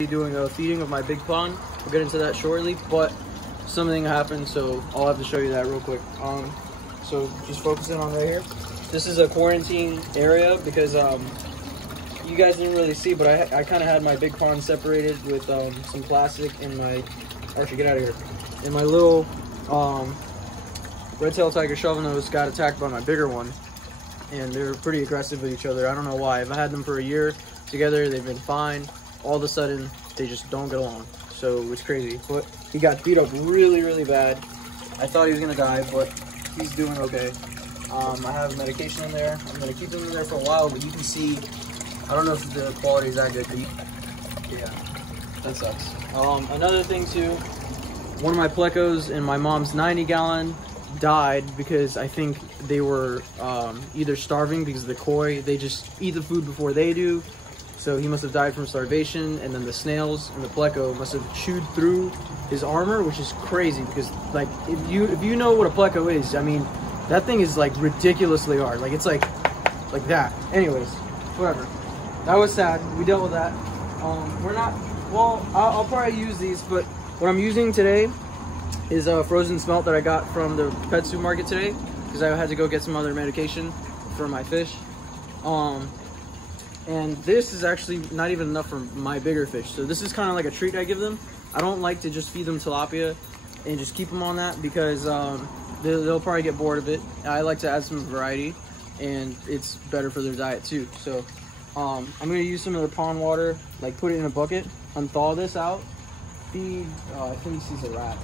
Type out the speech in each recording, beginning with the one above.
Doing a feeding of my big pond. We'll get into that shortly, but something happened, so I'll have to show you that real quick. So just focusing on right here. This is a quarantine area because you guys didn't really see, but I kind of had my big pond separated with some plastic in my, actually get out of here, in my little red-tailed tiger shovelnose got attacked by my bigger one, and they're pretty aggressive with each other. I don't know why. I've had them for a year together, they've been fine. All of a sudden, they just don't get along. So it's crazy. But he got beat up really, really bad. I thought he was gonna die, but he's doing okay. I have medication in there. I'm gonna keep him in there for a while, but you can see, I don't know if the quality is that good, but yeah, that sucks. Another thing too, one of my plecos in my mom's 90-gallon died because I think they were either starving because of the koi. They just eat the food before they do. So he must have died from starvation, and then the snails and the pleco must have chewed through his armor, which is crazy because, like, if you know what a pleco is, I mean, that thing is like ridiculously hard. Like it's like that. Anyways, whatever. That was sad. We dealt with that. We're not. Well, I'll probably use these, but what I'm using today is a frozen smelt that I got from the pet supermarket today because I had to go get some other medication for my fish. And this is actually not even enough for my bigger fish. So this is kind of like a treat I give them. I don't like to just feed them tilapia and just keep them on that because they'll probably get bored of it. I like to add some variety, and it's better for their diet too. So I'm gonna use some of the pond water, like put it in a bucket, unthaw this out, feed, I think he sees a rat.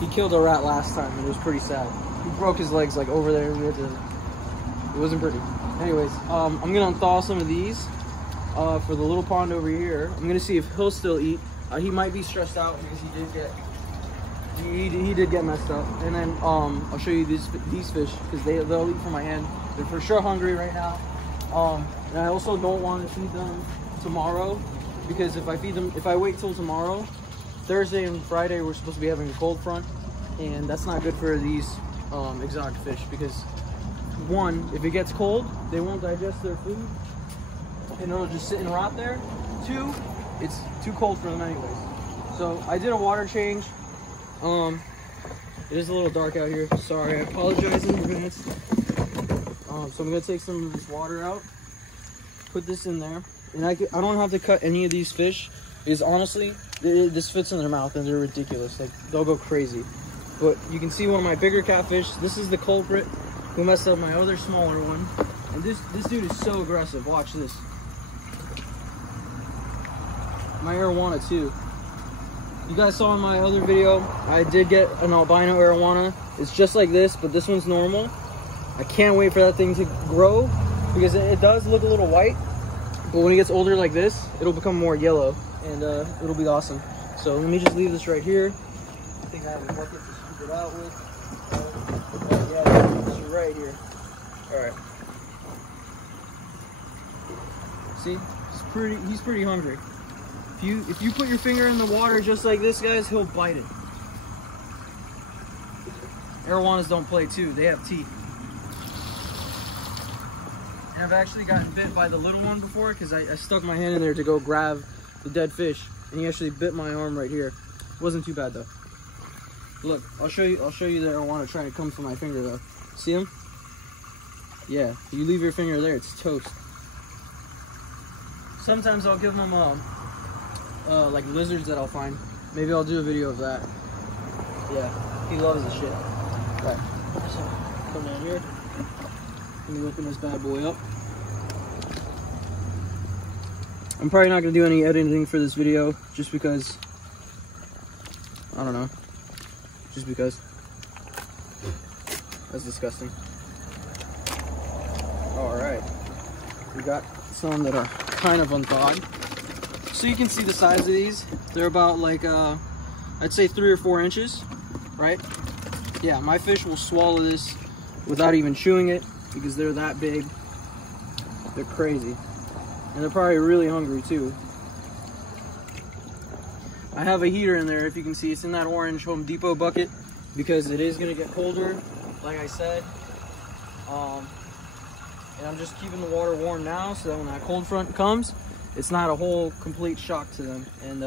He killed a rat last time and it was pretty sad. He broke his legs like over there. It wasn't pretty. Anyways, I'm gonna unthaw some of these for the little pond over here. I'm gonna see if he'll still eat. He might be stressed out because he did get messed up. And then I'll show you these fish because they'll eat from my hand. They're for sure hungry right now. And I also don't want to feed them tomorrow because if I wait till tomorrow, Thursday and Friday we're supposed to be having a cold front, and that's not good for these exotic fish because, one, if it gets cold, they won't digest their food and it'll just sit and rot there. Two, it's too cold for them anyways. So I did a water change. It is a little dark out here. Sorry, I apologize in advance. So I'm gonna take some of this water out, put this in there, and I don't have to cut any of these fish because honestly, this fits in their mouth and they're ridiculous. Like, they'll go crazy. But you can see one of my bigger catfish. This is the culprit who messed up my other smaller one. And this dude is so aggressive. Watch this. My arowana too. You guys saw in my other video, I did get an albino arowana. It's just like this, but this one's normal. I can't wait for that thing to grow because it does look a little white, but when it gets older like this, it'll become more yellow, and it'll be awesome. So let me just leave this right here. I think I have a bucket to scoop it out with. Yeah, it's right here. All right. See, he's pretty hungry. If you put your finger in the water just like this, guys, he'll bite it. Arowanas don't play too. They have teeth. And I've actually gotten bit by the little one before because I stuck my hand in there to go grab the dead fish, and he actually bit my arm right here. It wasn't too bad though. Look, I'll show you the arowana trying to come for my finger though. See him? Yeah, you leave your finger there, it's toast. Sometimes I'll give them like lizards that I'll find. Maybe I'll do a video of that. Yeah, he loves the shit. Right. So come down here. Let me open this bad boy up. I'm probably not gonna do any editing for this video just because, I don't know, just because. That's disgusting. All right, we got some that are kind of unthawed. So you can see the size of these. They're about like, I'd say 3 or 4 inches, right? Yeah, my fish will swallow this without even chewing it because they're that big. They're crazy. And they're probably really hungry too. I have a heater in there, if you can see. It's in that orange Home Depot bucket because it is gonna get colder, like I said. And I'm just keeping the water warm now so that when that cold front comes, it's not a whole complete shock to them, and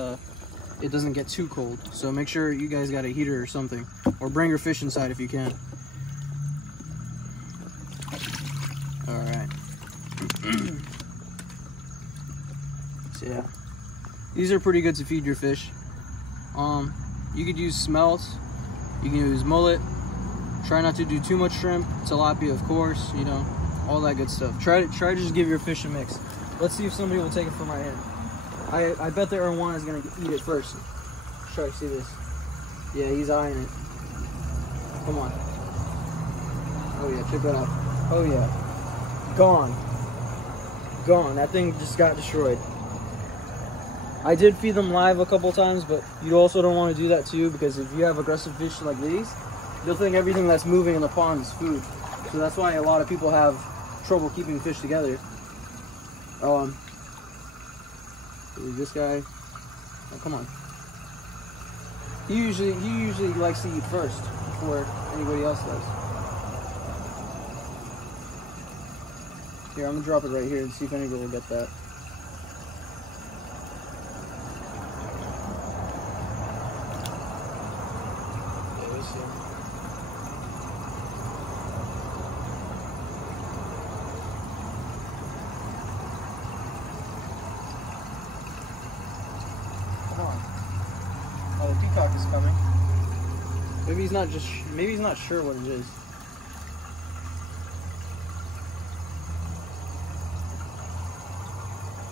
it doesn't get too cold. So make sure you guys got a heater or something, or bring your fish inside if you can. All right. So yeah, these are pretty good to feed your fish. You could use smelts, you can use mullet. Try not to do too much shrimp, tilapia, of course, you know, all that good stuff. Try to just give your fish a mix. Let's see if somebody will take it from my hand. I bet the Erwan is gonna eat it first. Let's try to see this. Yeah, he's eyeing it. Come on. Oh yeah, check that out. Oh yeah. Gone. Gone. That thing just got destroyed. I did feed them live a couple times, but you also don't want to do that too, because if you have aggressive fish like these, they'll think everything that's moving in the pond is food. So that's why a lot of people have trouble keeping fish together. This guy, oh, come on. He usually likes to eat first before anybody else does. Here, I'm gonna drop it right here and see if anybody will get that. Oh, the peacock is coming. Maybe he's not sure what it is.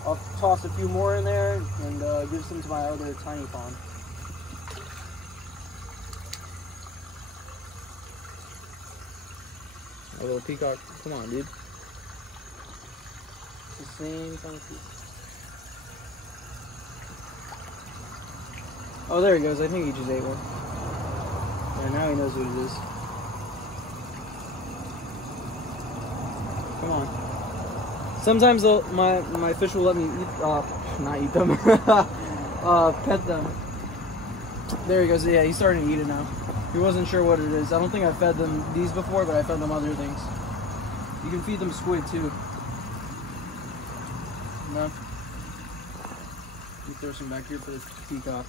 I'll toss a few more in there and give some to my other tiny pond. A little peacock. Come on, dude. It's the same kind of peacock. Oh, there he goes. I think he just ate one. Yeah, now he knows what it is. Come on. Sometimes my fish will let me eat, not eat them, pet them. There he goes. Yeah, he's starting to eat it now. He wasn't sure what it is. I don't think I fed them these before, but I fed them other things. You can feed them squid too. No. Let me throw some back here for the peacock.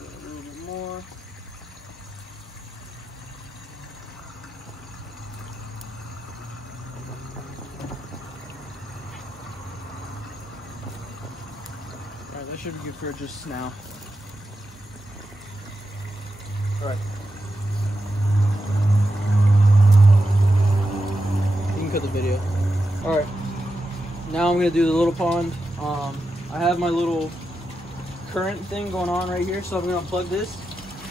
A little bit more. Alright, that should be good for just now. Alright. You can cut the video. Alright. Now I'm going to do the little pond. I have my little current thing going on right here, so I'm going to unplug this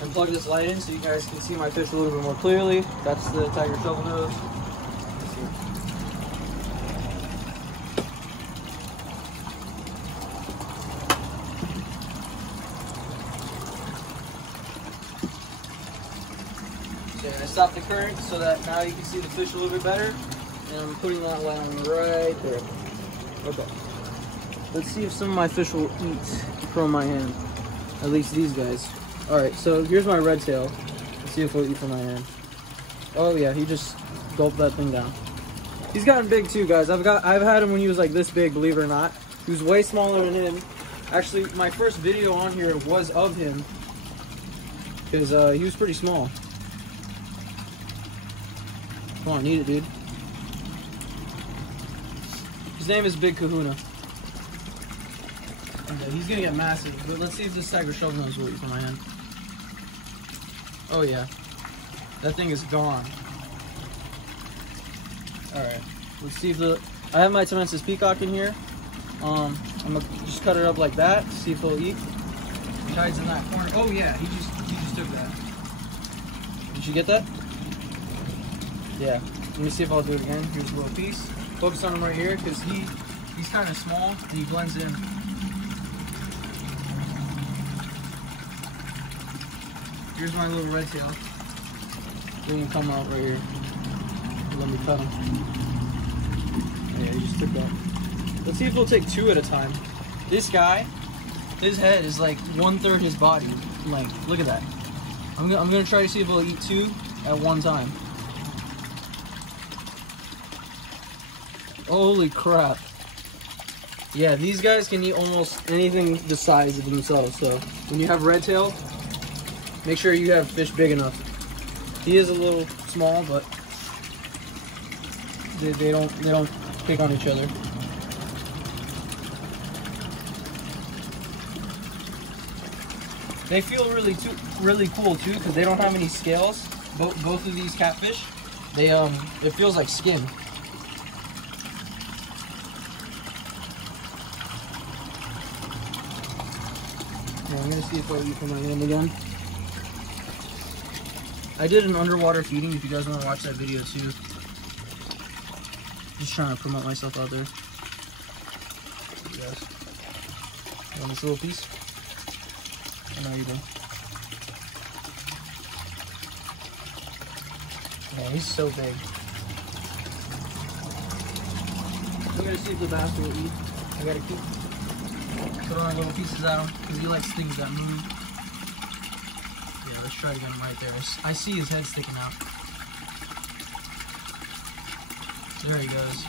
and plug this light in so you guys can see my fish a little bit more clearly. That's the tiger shovel nose. Let's see. Okay, I stopped the current so that now you can see the fish a little bit better. And I'm putting that line right there. Okay. Let's see if some of my fish will eat from my hand. At least these guys. Alright, so here's my red tail. Let's see if he'll eat from my hand. Oh yeah, he just gulped that thing down. He's gotten big too, guys. I've had him when he was like this big, believe it or not. He was way smaller than him. Actually, my first video on here was of him. Because he was pretty small. Come on, eat it, dude. His name is Big Kahuna. Okay, he's gonna get massive, but let's see if this tiger shovel nose will eat from my hand. Oh yeah, that thing is gone. All right, let's see if I have my Tamensis peacock in here. I'm gonna just cut it up like that. See if he'll eat. He hides in that corner. Oh yeah, he just took that. Did you get that? Yeah. Let me see if I'll do it again. Here's a little piece. Focus on him right here because he's kind of small and he blends in. Here's my little red tail. Let him come out right here. Let me cut him. Oh, yeah, he just took that. Let's see if we'll take two at a time. This guy, his head is like 1/3 his body. Like, look at that. I'm gonna try to see if he'll eat two at one time. Holy crap. Yeah, these guys can eat almost anything the size of themselves. So when you have red tail, make sure you have fish big enough. He is a little small, but they don't pick on each other. They feel really cool too, because they don't have any scales. Both of these catfish, it feels like skin. Yeah, I'm gonna see if I eat from my hand again. I did an underwater feeding if you guys want to watch that video too. Just trying to promote myself out there. Yes. You want this little piece? I know you do. Man, he's so big. We're gonna see if the bass will eat. I gotta keep throwing little pieces at him because he likes things that move. Yeah, let's try to get him right there. I see his head sticking out. There he goes.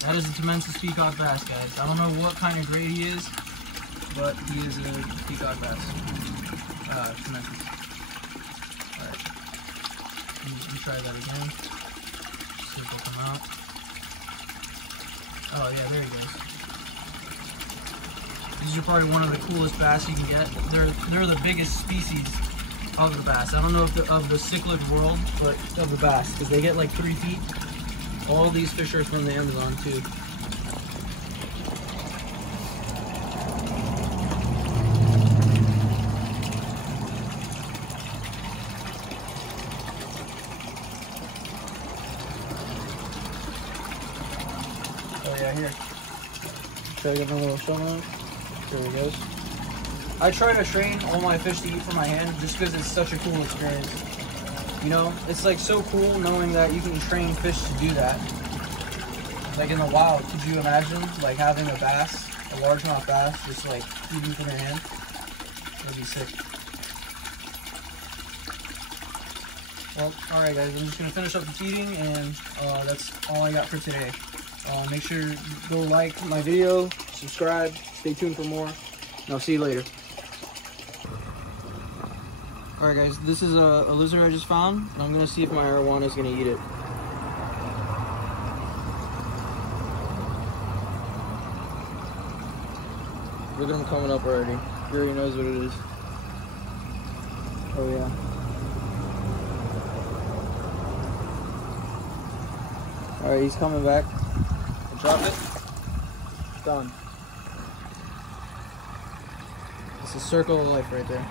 That is a Temensis peacock bass, guys. I don't know what kind of grade he is, but he is a peacock bass. Temensis. Alright. Let me try that again. See if he'll come out. Oh yeah, there he goes. These are probably one of the coolest bass you can get. They're the biggest species of the bass. I don't know if of the cichlid world, but of the bass, because they get like 3 feet. All these fish are from the Amazon too. Oh yeah, here. Try to get my little shell on. There he goes. I try to train all my fish to eat from my hand just because it's such a cool experience. You know, it's like so cool knowing that you can train fish to do that. Like in the wild, could you imagine like having a bass, a largemouth bass, just like eating from your hand? That'd be sick. Well, alright guys, I'm just going to finish up the feeding and that's all I got for today. Make sure you go like my video, subscribe, stay tuned for more, and I'll see you later. Alright guys, this is a lizard I just found, and I'm going to see if my arowana is going to eat it. Look at him coming up already. He already knows what it is. Oh yeah. Alright, he's coming back. Drop it. Done. It's a circle of life right there.